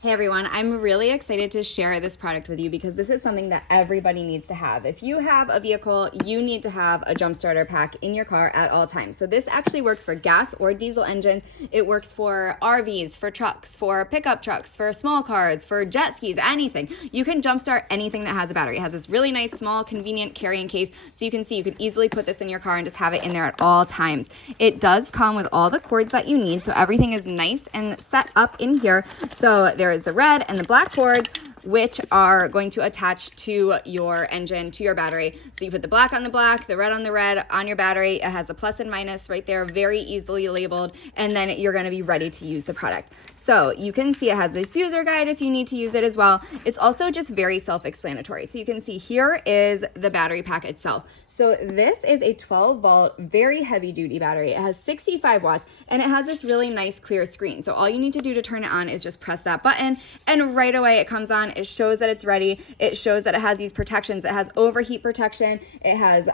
Hey everyone, I'm really excited to share this product with you because this is something that everybody needs to have. If you have a vehicle, you need to have a jump starter pack in your car at all times. So this actually works for gas or diesel engines. It works for RVs, for trucks, for pickup trucks, for small cars, for jet skis, anything. You can jump start anything that has a battery. It has this really nice, small, convenient carrying case. So you can see you can easily put this in your car and just have it in there at all times. It does come with all the cords that you need. So everything is nice and set up in here. So there is the red and the black cords, which are going to attach to your engine, to your battery. So you put the black on the black, the red on your battery. It has a plus and minus right there, very easily labeled, and then you're gonna be ready to use the product. So you can see it has this user guide if you need to use it as well. It's also just very self-explanatory. So you can see here is the battery pack itself. So this is a 12-volt, very heavy-duty battery. It has 65 watts, and it has this really nice clear screen. So all you need to do to turn it on is just press that button, and right away it comes on. It shows that it's ready. It shows that it has these protections. It has overheat protection. It has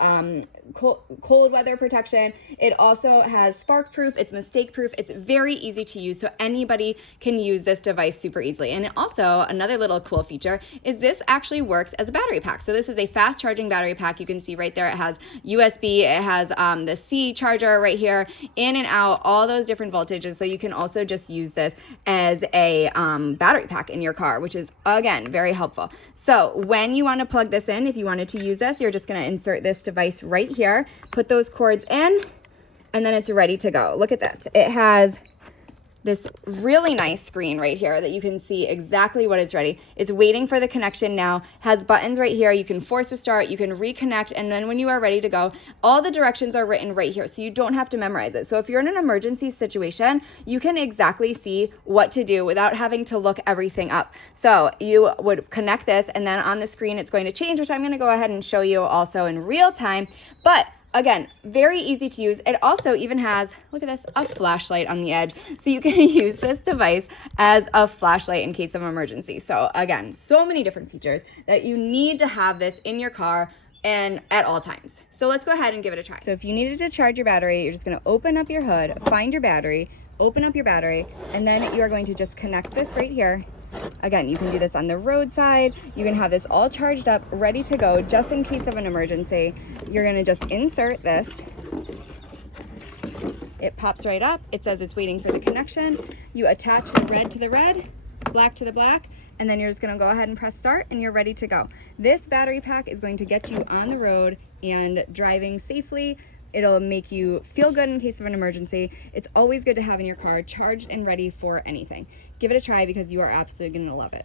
cold weather protection. It also has spark proof. It's mistake proof. It's very easy to use, so anybody can use this device super easily. And also, another little cool feature is this actually works as a battery pack. So this is a fast charging battery pack. You can see right there it has USB. It has the C charger right here, in and out, all those different voltages. So you can also just use this as a battery pack in your car, which is, again, very helpful. So when you want to plug this in, if you wanted to use this, you're just going to insert this device right here, put those cords in, and then it's ready to go. Look at this. It has this really nice screen right here that you can see exactly what is ready. It's waiting for the connection now, has buttons right here. You can force a start, you can reconnect, and then when you are ready to go, all the directions are written right here, so you don't have to memorize it. So if you're in an emergency situation, you can exactly see what to do without having to look everything up. So you would connect this, and then on the screen it's going to change, which I'm gonna go ahead and show you also in real time. But again, very easy to use. It also even has, look at this, a flashlight on the edge. So you can use this device as a flashlight in case of emergency. So again, so many different features that you need to have this in your car and at all times. So let's go ahead and give it a try. So if you needed to charge your battery, you're just gonna open up your hood, find your battery, open up your battery, and then you are going to just connect this right here. Again, you can do this on the roadside. You can have this all charged up, ready to go, just in case of an emergency. You're gonna just insert this. It pops right up. It says it's waiting for the connection. You attach the red to the red, black to the black, and then you're just gonna go ahead and press start, and you're ready to go. This battery pack is going to get you on the road and driving safely. It'll make you feel good in case of an emergency. It's always good to have in your car, charged and ready for anything. Give it a try because you are absolutely gonna love it.